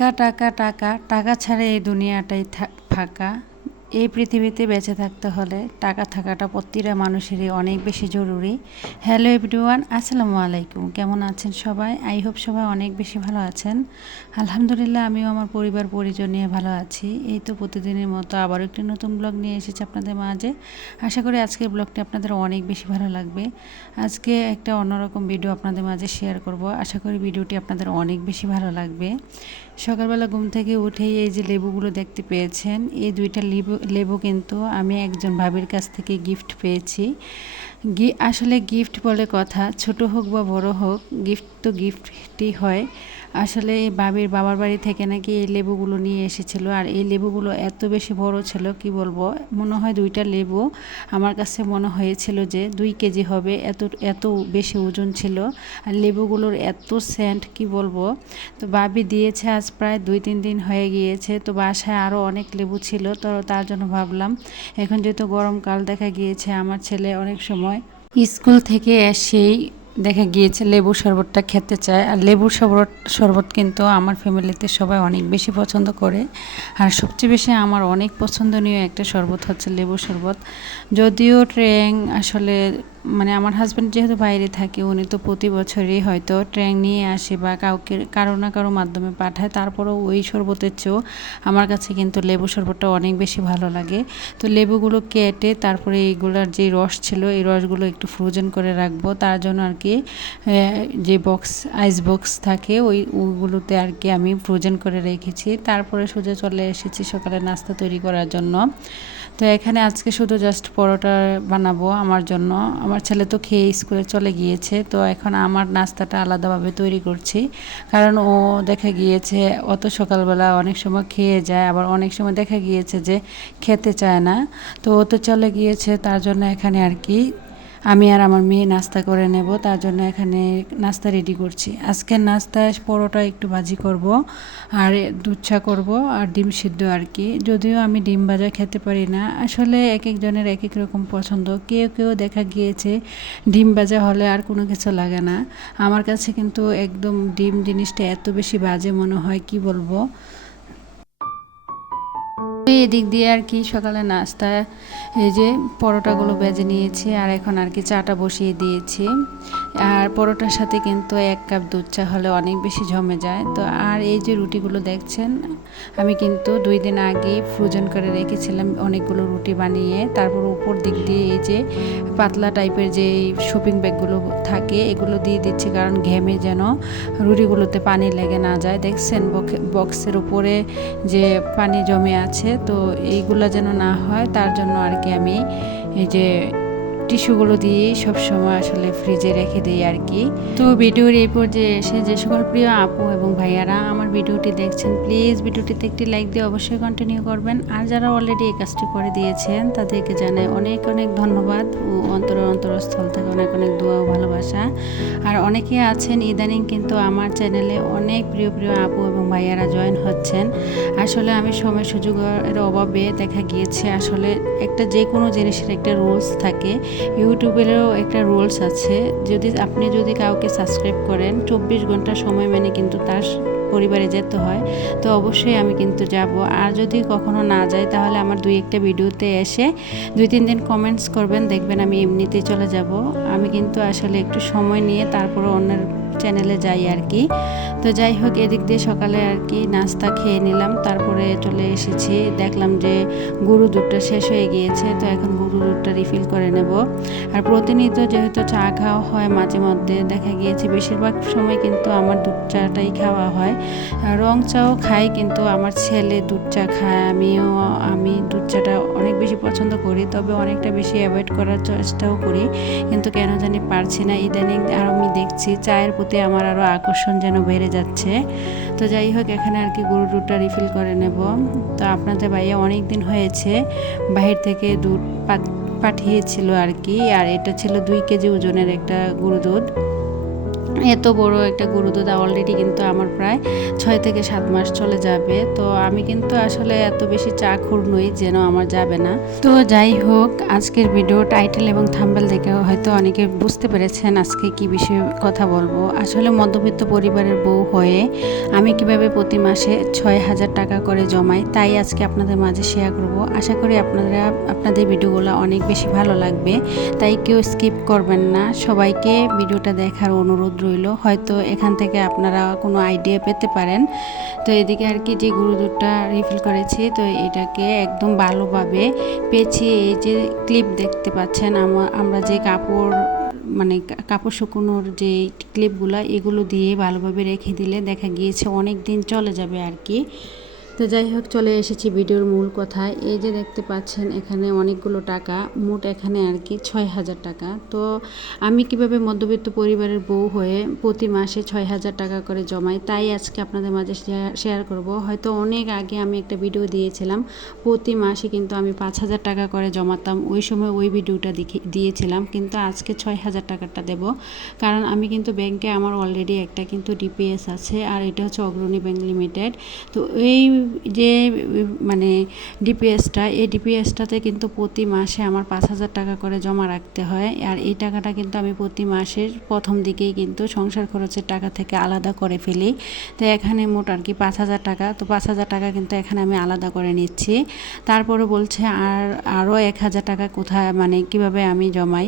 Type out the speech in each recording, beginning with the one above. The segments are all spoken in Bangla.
টাকা টাকা টাকা টাকা ছাড়া এই দুনিয়াটাই ফাঁকা। এই পৃথিবীতে বেঁচে থাকতে হলে টাকা থাকাটা প্রতিটা মানুষেরই অনেক বেশি জরুরি। হ্যালো এভরিওয়ান, আসসালামু আলাইকুম। কেমন আছেন সবাই? আই হোপ সবাই অনেক বেশি ভালো আছেন। আলহামদুলিল্লাহ, আমিও আমার পরিবার পরিজন নিয়ে ভালো আছি। এই তো প্রতিদিনের মতো আবারও একটি নতুন ব্লগ নিয়ে এসেছি আপনাদের মাঝে। আশা করি আজকের ব্লগটি আপনাদের অনেক বেশি ভালো লাগবে। আজকে একটা অন্যরকম ভিডিও আপনাদের মাঝে শেয়ার করব। আশা করি ভিডিওটি আপনাদের অনেক বেশি ভালো লাগবে। সকালবেলা ঘুম থেকে উঠেই এই যে লেবুগুলো দেখতে পেয়েছেন, এই দুইটা লেবু লেবু কিন্তু আমি একজন ভাবির কাছ থেকে গিফট পেয়েছি। গি, আসলে গিফট বলে কথা, ছোট হোক বা বড় হোক গিফট তো গিফটই হয়। আসলে এই বাবির বাবার বাড়ি থেকে নাকি এই লেবুগুলো নিয়ে এসেছিল। আর এই লেবুগুলো এত বেশি বড় ছিল, কি বলব? মনে হয় দুইটা লেবু। আমার কাছে মনে হয়েছিল যে দুই কেজি হবে, এত এত বেশি ওজন ছিল। আর লেবুগুলোর এত সেন্ট কি বলব? তো বাবি দিয়েছে আজ প্রায় দুই, তিন দিন হয়ে গিয়েছে। তো বাসায় আরও অনেক লেবু ছিল, তো তার জন্য ভাবলাম, এখন যেহেতু গরমকাল দেখা গিয়েছে, আমার ছেলে অনেক সময় স্কুল থেকে এসেই দেখা গিয়েছে লেবু শরবতটা খেতে চায়। আর লেবুর শরবত শরবত কিন্তু আমার ফ্যামিলিতে সবাই অনেক বেশি পছন্দ করে। আর সবচেয়ে বেশি আমার অনেক পছন্দনীয় একটা শরবত হচ্ছে লেবু শরবত। যদিও ট্রেন আসলে মানে আমার হাজব্যান্ড যেহেতু বাইরে থাকে, উনি তো প্রতি বছরই হয়তো ট্রেন নিয়ে আসে বা কাউকে, কারও না কারও মাধ্যমে পাঠায়। তারপরেও ওই শরবতের চেয়েও আমার কাছে কিন্তু লেবু শরবতটা অনেক বেশি ভালো লাগে। তো লেবুগুলো কেটে তারপরে এইগুলোর যে রস ছিল, এই রসগুলো একটু ফ্রোজেন করে রাখব। তার জন্য আর কি যে বক্স আইস বক্স থাকে, ওই ওইগুলোতে আর কি আমি ফ্রোজেন করে রেখেছি। তারপরে সোজা চলে এসেছি সকালে নাস্তা তৈরি করার জন্য। তো এখানে আজকে শুধু জাস্ট পরোটা বানাবো আমার জন্য। আমার ছেলে তো খেয়ে স্কুলে চলে গিয়েছে, তো এখন আমার নাস্তাটা আলাদাভাবে তৈরি করছি। কারণ ও দেখা গিয়েছে অত সকালবেলা অনেক সময় খেয়ে যায়, আবার অনেক সময় দেখা গিয়েছে যে খেতে চায় না। তো ও তো চলে গিয়েছে, তার জন্য এখানে আর কি আমি আর আমার মেয়ে নাস্তা করে নেব, তার জন্য এখানে নাস্তা রেডি করছি। আজকের নাস্তায় পরোটা একটু ভাজি করব, আর চা করব, আর ডিম সিদ্ধ আর কি। যদিও আমি ডিম ভাজা খেতে পারি না, আসলে এক একজনের এক এক রকম পছন্দ। কেউ কেউ দেখা গিয়েছে ডিম ভাজা হলে আর কোনো কিছু লাগে না। আমার কাছে কিন্তু একদম ডিম জিনিসটা এত বেশি বাজে মনে হয়, কি বলব? এদিক দিয়ে আর কি সকালে নাস্তা, এই যে পরোটাগুলো বেজে নিয়েছি আর এখন আর কি চাটা বসিয়ে দিয়েছি। আর পরোটার সাথে কিন্তু এক কাপ দুধ চা হলে অনেক বেশি জমে যায়। তো আর এই যে রুটিগুলো দেখছেন, আমি কিন্তু দুই দিন আগে ফ্রোজেন করে রেখেছিলাম অনেকগুলো রুটি বানিয়ে। তারপর উপর দিক দিয়ে এই যে পাতলা টাইপের যে শপিং ব্যাগগুলো থাকে, এগুলো দিয়ে দিচ্ছি কারণ ঘেমে যেন রুটিগুলোতে পানি লেগে না যায়। দেখছেন বক্সের উপরে যে পানি জমে আছে তো এইগুলো যেন না হয় তার জন্য আর কি আমি এই যে টিস্যুগুলো দিয়ে সব সময় আসলে ফ্রিজে রেখে দিই আর কি। তো ভিডিওর এই পর্যায়ে এসে যে সকল প্রিয় আপু এবং ভাইয়ারা আমার ভিডিওটি দেখছেন, প্লিজ ভিডিওটিতে একটি লাইক দিয়ে অবশ্যই কন্টিনিউ করবেন। আর যারা অলরেডি এই কাজটি করে দিয়েছেন, তাদেরকে জানাই অনেক অনেক ধন্যবাদ ও অন্তর অন্তরস্থল থেকে অনেক অনেক দোয়া ও ভালোবাসা। আর অনেকে আছেন, ইদানিং কিন্তু আমার চ্যানেলে অনেক প্রিয় প্রিয় আপু এবং ভাইয়ারা জয়েন হচ্ছেন। আসলে আমি সময় সুযোগের অভাবে দেখা গিয়েছে, আসলে একটা যে কোনো জিনিসের একটা রুলস থাকে। ইউটিউবেরও একটা রুলস আছে, যদি আপনি যদি কাউকে সাবস্ক্রাইব করেন, চব্বিশ ঘণ্টা সময় মেনে কিন্তু তার পরিবারে যেতে হয়। তো অবশ্যই আমি কিন্তু যাব। আর যদি কখনো না যাই তাহলে আমার দুই একটা ভিডিওতে এসে দুই তিন দিন কমেন্টস করবেন, দেখবেন আমি এমনিতেই চলে যাব। আমি কিন্তু আসলে একটু সময় নিয়ে তারপরে অন্যের চ্যানেলে যাই আর কি। তো যাই হোক, এদিক দিয়ে সকালে আর কি নাস্তা খেয়ে নিলাম, তারপরে চলে এসেছি। দেখলাম যে গরু দুধটা শেষ হয়ে গিয়েছে, তো এখন গরু দুধটা রিফিল করে নেব। আর প্রতিনিয়ত যেহেতু চা খাওয়া হয় মাঝে মধ্যে, দেখা গিয়েছে বেশিরভাগ সময় কিন্তু আমার দুধ চাটাই খাওয়া হয়। রং চাও খাই, কিন্তু আমার ছেলে দুধ চা খায়, আমিও, আমি দুধ চাটা অনেক বেশি পছন্দ করি, তবে অনেকটা বেশি অ্যাভয়েড করার চেষ্টাও করি। কিন্তু কেন জানি পারছি না, ইদানিং আর আমি দেখছি, চায়ের প্রতি আমার আরও আকর্ষণ যেন বেড়ে যাচ্ছে। তো যাই হোক, এখানে আর কি গরুর দুধটা রিফিল করে নেব। তো আপনাদের বাইরে অনেক দিন হয়েছে, বাহির থেকে দুধ পাঠিয়েছিল আর কি, আর এটা ছিল দুই কেজি ওজনের একটা গরু দুধ। এত বড় একটা গরু দুধ অলরেডি কিন্তু আমার প্রায় ছয় থেকে সাত মাস চলে যাবে। তো আমি কিন্তু আসলে এত বেশি চা খুর নই যেন আমার যাবে না। তো যাই হোক, আজকের ভিডিও টাইটেল এবং থাম্বেল দেখে হয়তো অনেকে বুঝতে পেরেছেন আজকে কি বিষয়ে কথা বলব। আসলে মধ্যবিত্ত পরিবারের বউ হয়ে আমি কীভাবে প্রতি মাসে ছয় হাজার টাকা করে জমাই, তাই আজকে আপনাদের মাঝে শেয়ার করব। আশা করি আপনারা, আপনাদের ভিডিওগুলো অনেক বেশি ভালো লাগবে, তাই কেউ স্কিপ করবেন না। সবাইকে ভিডিওটা দেখার অনুরোধ রইল। হয়তো এখান থেকে আপনারা কোনো আইডিয়া পেতে পারেন। তো এদিকে আর কি যে গুরুদুরটা দুধটা রিফিল করেছি, তো এটাকে একদম ভালোভাবে পেঁচিয়ে এই যে ক্লিপ দেখতে পাচ্ছেন, আমা- আমরা যে কাপড় মানে কাপড় শুকোনোর যে ক্লিপগুলো এগুলো দিয়ে ভালোভাবে রেখে দিলে দেখা গিয়েছে অনেক দিন চলে যাবে আর কি। তো যাই হোক, চলে এসেছি ভিডিওর মূল কথায়। এই যে দেখতে পাচ্ছেন, এখানে অনেকগুলো টাকা, মোট এখানে আর কি ছয় হাজার টাকা। তো আমি কীভাবে মধ্যবিত্ত পরিবারের বউ হয়ে প্রতি মাসে ছয় হাজার টাকা করে জমাই, তাই আজকে আপনাদের মাঝে শেয়ার- করব। হয়তো অনেক আগে আমি একটা ভিডিও দিয়েছিলাম, প্রতি মাসে কিন্তু আমি পাঁচ হাজার টাকা করে জমাতাম। ওই সময় ওই ভিডিওটা দেখে, দিয়েছিলাম, কিন্তু আজকে ছয় হাজার টাকাটা দেব। কারণ আমি কিন্তু ব্যাংকে আমার অলরেডি একটা কিন্তু ডিপিএস আছে, আর এটা হচ্ছে অগ্রণী ব্যাংক লিমিটেড তো এই যে মানে ডিপিএসটা এই ডিপিএসটাতে কিন্তু প্রতি মাসে আমার পাঁচ হাজার টাকা করে জমা রাখতে হয়। আর এই টাকাটা কিন্তু আমি প্রতি মাসের প্রথম দিকেই কিন্তু সংসার খরচের টাকা থেকে আলাদা করে ফেলি। তো এখানে মোট আর কি পাঁচ হাজার টাকা, তো পাঁচ হাজার টাকা কিন্তু এখানে আমি আলাদা করে নিচ্ছি। তারপরে বলছে আর, আরও এক হাজার টাকা কোথায় মানে কীভাবে আমি জমাই?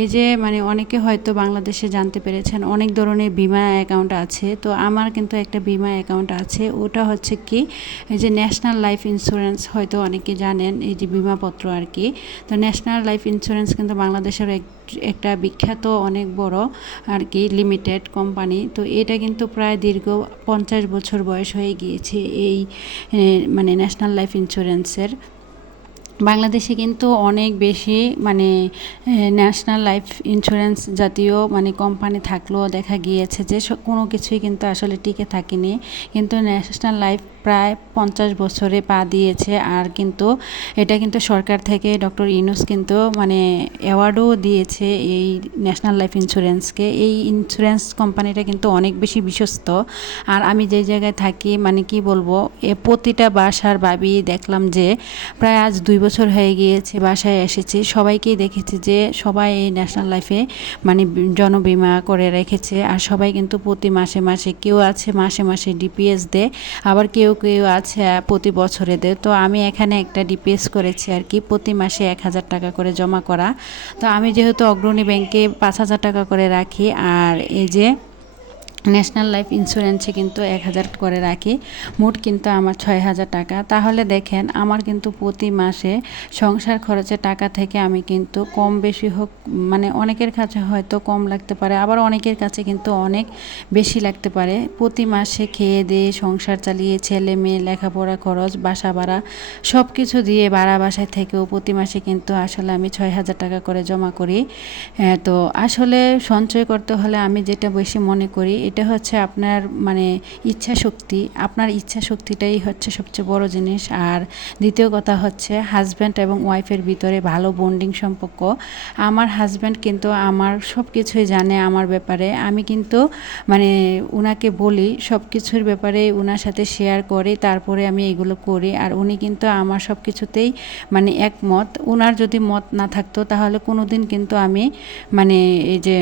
এই যে মানে অনেকে হয়তো বাংলাদেশে জানতে পেরেছেন, অনেক ধরনের বিমা অ্যাকাউন্ট আছে। তো আমার কিন্তু একটা বিমা অ্যাকাউন্ট আছে, ওটা হচ্ছে কি এই যে ন্যাশনাল লাইফ ইন্স্যুরেন্স হয়তো অনেকে জানেন, এই যে বিমাপত্র আর কি। তো ন্যাশনাল লাইফ ইন্স্যুরেন্স কিন্তু বাংলাদেশের এক, একটা বিখ্যাত অনেক বড় আর কি লিমিটেড কোম্পানি তো এটা কিন্তু প্রায় দীর্ঘ পঞ্চাশ বছর বয়স হয়ে গিয়েছে এই মানে ন্যাশনাল লাইফ ইন্স্যুরেন্সের বাংলাদেশে কিন্তু অনেক বেশি মানে ন্যাশনাল লাইফ ইন্স্যুরেন্স জাতীয় মানে কোম্পানি থাকলেও দেখা গিয়েছে যে কোনো কিছুই কিন্তু আসলে টিকে থাকেনি। কিন্তু ন্যাশনাল লাইফ প্রায় পঞ্চাশ বছরে পা দিয়েছে। আর কিন্তু এটা কিন্তু সরকার থেকে ডক্টর ইউনুস কিন্তু মানে অ্যাওয়ার্ডও দিয়েছে এই ন্যাশনাল লাইফ ইন্স্যুরেন্সকে এই ইন্স্যুরেন্স কোম্পানিটা কিন্তু অনেক বেশি বিশ্বস্ত। আর আমি যে জায়গায় থাকি মানে কি বলব, এ প্রতিটা বাসার ভাবি দেখলাম যে প্রায় আজ দুই বছর হয়ে গিয়েছে বাসায় এসেছে। সবাইকেই দেখেছি যে সবাই এই ন্যাশনাল লাইফে মানে জনবীমা করে রেখেছে। আর সবাই কিন্তু প্রতি মাসে মাসে, কেউ আছে মাসে মাসে ডিপিএস দেয়, আবার কেউ কেউ কেউ আছে প্রতি বছরে দেয় তো আমি এখানে একটা ডিপিএস করেছি আর কি, প্রতি মাসে এক হাজার টাকা করে জমা করা। তো আমি যেহেতু অগ্রণী ব্যাংকে পাঁচ হাজার টাকা করে রাখি, আর এই যে ন্যাশনাল লাইফ ইন্স্যুরেন্সে কিন্তু এক হাজার করে রাখি। মোট কিন্তু আমার ছয় হাজার টাকা। তাহলে দেখেন, আমার কিন্তু প্রতি মাসে সংসার খরচের টাকা থেকে আমি কিন্তু কম বেশি হোক মানে অনেকের কাছে হয়তো কম লাগতে পারে, আবার অনেকের কাছে কিন্তু অনেক বেশি লাগতে পারে। প্রতি মাসে খেয়ে দিয়ে সংসার চালিয়ে ছেলে মেয়ে, লেখাপড়া খরচ, বাসা ভাড়া সব কিছু দিয়ে ভাড়া বাসায় থেকেও প্রতি মাসে কিন্তু আসলে আমি ছয় হাজার টাকা করে জমা করি। তো আসলে সঞ্চয় করতে হলে আমি যেটা বেশি মনে করি এটা হচ্ছে আপনার মানে ইচ্ছা শক্তি। আপনার ইচ্ছা শক্তিটাই হচ্ছে সবচেয়ে বড় জিনিস। আর দ্বিতীয় কথা হচ্ছে হাজব্যান্ড এবং ওয়াইফের ভিতরে ভালো বন্ডিং সম্পর্ক। আমার হাজব্যান্ড কিন্তু আমার সব কিছুই জানে আমার ব্যাপারে। আমি কিন্তু মানে উনাকে বলি সব কিছুর ব্যাপারে উনার সাথে শেয়ার করি, তারপরে আমি এগুলো করি। আর উনি কিন্তু আমার সব কিছুতেই মানে একমত। উনার যদি মত না থাকতো, তাহলে কোনো দিন কিন্তু আমি মানে এই যে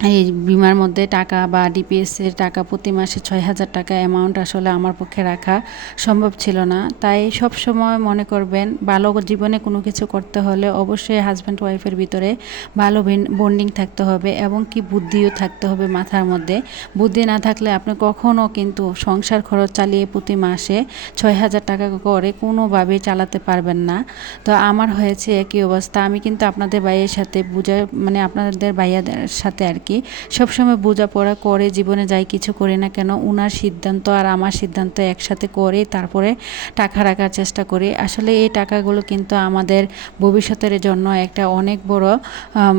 এই বিমার মধ্যে টাকা বা ডিপিএসের টাকা প্রতি মাসে ছয় হাজার টাকা অ্যামাউন্ট আসলে আমার পক্ষে রাখা সম্ভব ছিল না। তাই সব সময় মনে করবেন, ভালো জীবনে কোনো কিছু করতে হলে অবশ্যই হাজব্যান্ড ওয়াইফের ভিতরে ভালো বন্ডিং থাকতে হবে এবং কি বুদ্ধিও থাকতে হবে মাথার মধ্যে। বুদ্ধি না থাকলে আপনি কখনও কিন্তু সংসার খরচ চালিয়ে প্রতি মাসে ছয় হাজার টাকা করে কোনোভাবেই চালাতে পারবেন না। তো আমার হয়েছে একই অবস্থা। আমি কিন্তু আপনাদের ভাইয়ের সাথে বুঝে মানে আপনাদের ভাইয়াদের সাথে আর কি, সবসময় বোঝাপড়া করে, জীবনে যাই কিছু করি না কেন, উনার সিদ্ধান্ত আর আমার সিদ্ধান্ত একসাথে করে তারপরে টাকা রাখার চেষ্টা করি। আসলে এই টাকাগুলো কিন্তু আমাদের ভবিষ্যতের জন্য একটা অনেক বড়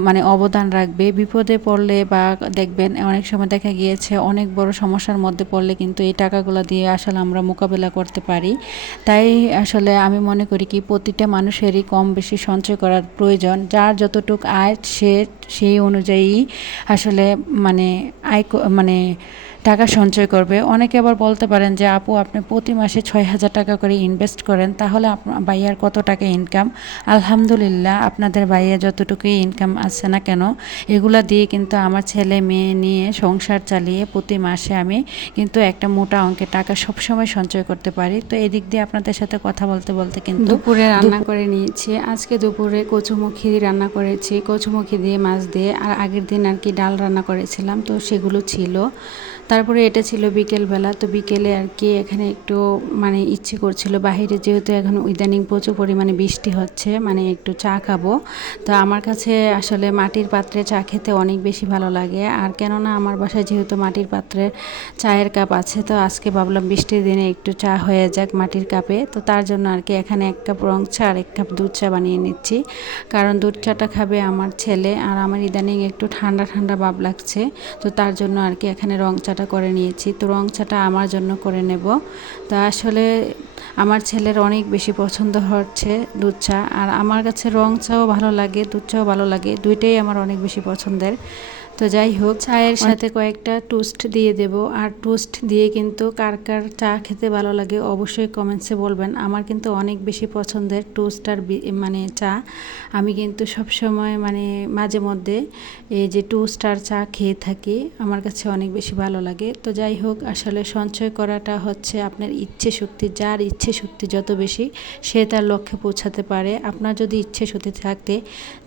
মানে অবদান রাখবে। বিপদে পড়লে বা দেখবেন অনেক সময় দেখা গিয়েছে, অনেক বড় সমস্যার মধ্যে পড়লে কিন্তু এই টাকাগুলো দিয়ে আসলে আমরা মোকাবেলা করতে পারি। তাই আসলে আমি মনে করি কি, প্রতিটা মানুষেরই কম বেশি সঞ্চয় করার প্রয়োজন। যার যতটুক আয় সে, সেই অনুযায়ী আসলে মানে আয় মানে টাকা সঞ্চয় করবে। অনেকে আবার বলতে পারেন যে আপু আপনি প্রতি মাসে ছয় হাজার টাকা করে ইনভেস্ট করেন তাহলে আপনার ভাইয়ার কত টাকা ইনকাম আলহামদুলিল্লাহ আপনাদের ভাইয়া যতটুকুই ইনকাম আছে না কেন এগুলা দিয়ে কিন্তু আমার ছেলে মেয়ে নিয়ে সংসার চালিয়ে প্রতি মাসে আমি কিন্তু একটা মোটা অঙ্কের টাকা সবসময় সঞ্চয় করতে পারি। তো এদিক দিয়ে আপনাদের সাথে কথা বলতে বলতে কিন্তু দুপুরে রান্না করে নিয়েছি। আজকে দুপুরে কচুমুখী রান্না করেছি। কচুমুখী দিয়ে মাছ দিয়ে আর আগের দিন আর কি ডাল রান্না করেছিলাম তো সেগুলো ছিল। তারপরে এটা ছিল বিকেলবেলা, তো বিকেলে আর কি এখানে একটু মানে ইচ্ছে করছিল বাহিরে যেহেতু এখন ইদানিং প্রচুর পরিমাণে বৃষ্টি হচ্ছে মানে একটু চা খাব। তো আমার কাছে আসলে মাটির পাত্রে চা খেতে অনেক বেশি ভালো লাগে। আর কেননা আমার বাসায় যেহেতু মাটির পাত্রে চায়ের কাপ আছে, তো আজকে ভাবলাম বৃষ্টির দিনে একটু চা হয়ে যাক মাটির কাপে। তো তার জন্য আর কি এখানে এক কাপ রং চা আর এক কাপ দুধ চা বানিয়ে নিচ্ছি। কারণ দুধ চাটা খাবে আমার ছেলে, আর আমার ইদানিং একটু ঠান্ডা ঠান্ডা ভাব লাগছে, তো তার জন্য আর কি এখানে রং চাটা করে নিয়েছি, তো রং চাটা আমার জন্য করে নেব। তা আসলে আমার ছেলের অনেক বেশি পছন্দ হচ্ছে দুধ চা আর আমার কাছে রং চাও ভালো লাগে দুধ চাও ভালো লাগে, দুইটাই আমার অনেক বেশি পছন্দের। তো যাই হোক চায়ের সাথে কয়েকটা টোস্ট দিয়ে দেব। আর টোস্ট দিয়ে কিন্তু কার কার চা খেতে ভালো লাগে অবশ্যই কমেন্টসে বলবেন। আমার কিন্তু অনেক বেশি পছন্দের টোস্ট আর মানে চা। আমি কিন্তু সব সময় মানে মাঝে মধ্যে এই যে টোস্ট আর চা খেয়ে থাকি আমার কাছে অনেক বেশি ভালো লাগে। তো যাই হোক আসলে সঞ্চয় করাটা হচ্ছে আপনার ইচ্ছে শক্তি। যার ইচ্ছে শক্তি যত বেশি সে তার লক্ষ্যে পৌঁছাতে পারে। আপনার যদি ইচ্ছে শক্তি থাকতে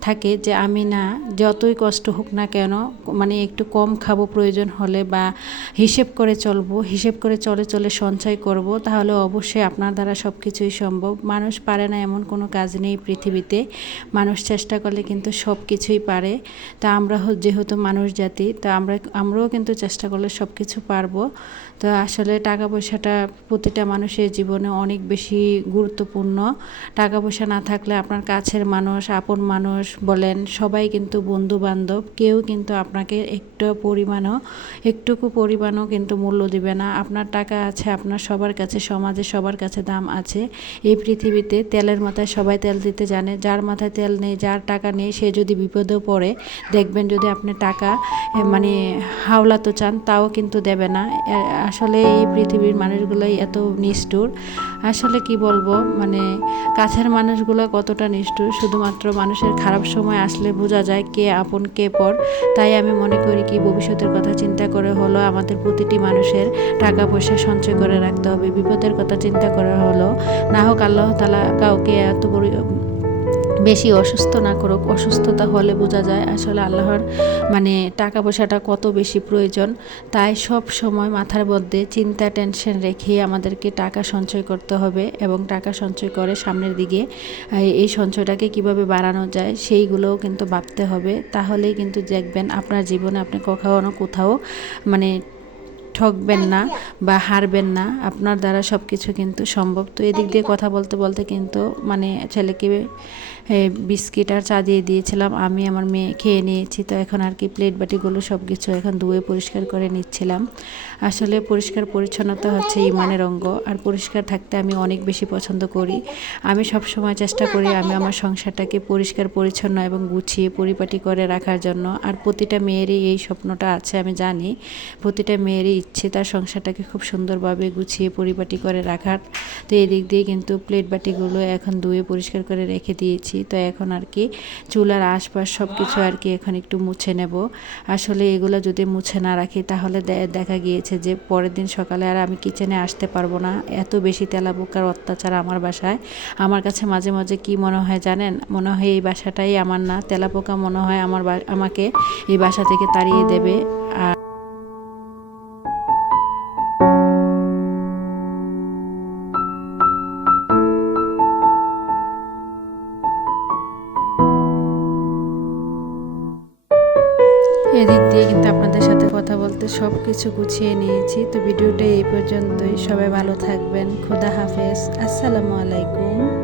থাকে যে আমি না যতই কষ্ট হোক না কেন মানে একটু কম খাব প্রয়োজন হলে বা হিসেব করে চলবো, হিসেব করে চলে চলে সঞ্চয় করব, তাহলে অবশ্যই আপনার দ্বারা সব কিছুই সম্ভব। মানুষ পারে না এমন কোনো কাজ নেই পৃথিবীতে। মানুষ চেষ্টা করলে কিন্তু সব কিছুই পারে। তা আমরা যেহেতু মানুষ জাতি, তা আমরা, আমরাও কিন্তু চেষ্টা করলে সব কিছু পারব। তো আসলে টাকা পয়সাটা প্রতিটা মানুষের জীবনে অনেক বেশি গুরুত্বপূর্ণ। টাকা পয়সা না থাকলে আপনার কাছের মানুষ, আপন মানুষ বলেন সবাই কিন্তু বন্ধু বান্ধব কেউ কিন্তু আপনাকে একটু পরিমাণও, একটুকু পরিমাণও কিন্তু মূল্য দিবে না। আপনার টাকা আছে, আপনার সবার কাছে, সমাজে সবার কাছে দাম আছে। এই পৃথিবীতে তেলের মাথায় সবাই তেল দিতে জানে। যার মাথায় তেল নেই, যার টাকা নেই, সে যদি বিপদেও পড়ে, দেখবেন যদি আপনি টাকা মানে হাওলাতে চান, তাও কিন্তু দেবে না। আসলে এই পৃথিবীর মানুষগুলোই এত নিষ্ঠুর। আসলে কি বলব? মানে কাছের মানুষগুলো কতটা নিষ্ঠুর? শুধুমাত্র মানুষের খারাপ সময় আসলে বোঝা যায় কে আপন, কে পর। তাই আমি মনে করি কি, ভবিষ্যতের কথা চিন্তা করে হলো আমাদের প্রতিটি মানুষের টাকা পয়সা সঞ্চয় করে রাখতে হবে। বিপদের কথা চিন্তা করা হলো না হোক আল্লাহ তালা কাউকে এত বেশি অসুস্থ না করুক, অসুস্থতা হলে বোঝা যায় আসলে আল্লাহর মানে টাকা পয়সাটা কত বেশি প্রয়োজন। তাই সব সময় মাথার মধ্যে চিন্তা, টেনশন রেখে আমাদেরকে টাকা সঞ্চয় করতে হবে এবং টাকা সঞ্চয় করে সামনের দিকে এই- সঞ্চয়টাকে কীভাবে বাড়ানো যায় সেইগুলোও কিন্তু ভাবতে হবে। তাহলেই কিন্তু দেখবেন আপনার জীবনে আপনি কখনো কোথাও মানে ঠকবেন না বা হারবেন না, আপনার দ্বারা সব কিছু কিন্তু সম্ভব। তো এদিক দিয়ে কথা বলতে বলতে কিন্তু মানে ছেলেকে বিস্কিট আর চা দিয়ে দিয়েছিলাম, আমি আমার মেয়ে খেয়ে নিয়েছি, তো এখন আর কি প্লেট বাটিগুলো সব কিছু এখন ধুয়ে পরিষ্কার করে নিচ্ছিলাম। আসলে পরিষ্কার পরিচ্ছন্নতা হচ্ছে ইমানের অঙ্গ, আর পরিষ্কার থাকতে আমি অনেক বেশি পছন্দ করি। আমি সব সময় চেষ্টা করি আমি আমার সংসারটাকে পরিষ্কার, পরিচ্ছন্ন এবং গুছিয়ে পরিপাটি করে রাখার জন্য, আর প্রতিটা মেয়েরই এই স্বপ্নটা আছে, আমি জানি। প্রতিটা মেয়েরই ইচ্ছে তার সংসারটাকে খুব সুন্দরভাবে গুছিয়ে পরিপাটি করে রাখার। তো এদিক দিয়ে কিন্তু প্লেট বাটিগুলো এখন ধুয়ে পরিষ্কার করে রেখে দিয়েছি। তো এখন আর কি চুলার আশপাশ সব কিছু আর কি এখন একটু মুছে নেব। আসলে এগুলো যদি মুছে না রাখি, তাহলে দেখা গিয়েছে যে পরের দিন সকালে আর আমি কিচেনে আসতে পারব না। এত বেশি তেলাপোকার অত্যাচার আমার বাসায়। আমার কাছে মাঝে মাঝে কি মনে হয় জানেন? মনে হয় এই বাসাটাই আমার না। তেলাপোকা মনে হয় আমার আমাকে এই বাসা থেকে তাড়িয়ে দেবে। আর এদিক দিয়ে কিন্তু আপনাদের সাথে কথা বলতে সব কিছু গুছিয়ে নিয়েছি। তো ভিডিওটা এই পর্যন্তই। সবাই ভালো থাকবেন। খুদা হাফেজ। আসসালামু আলাইকুম।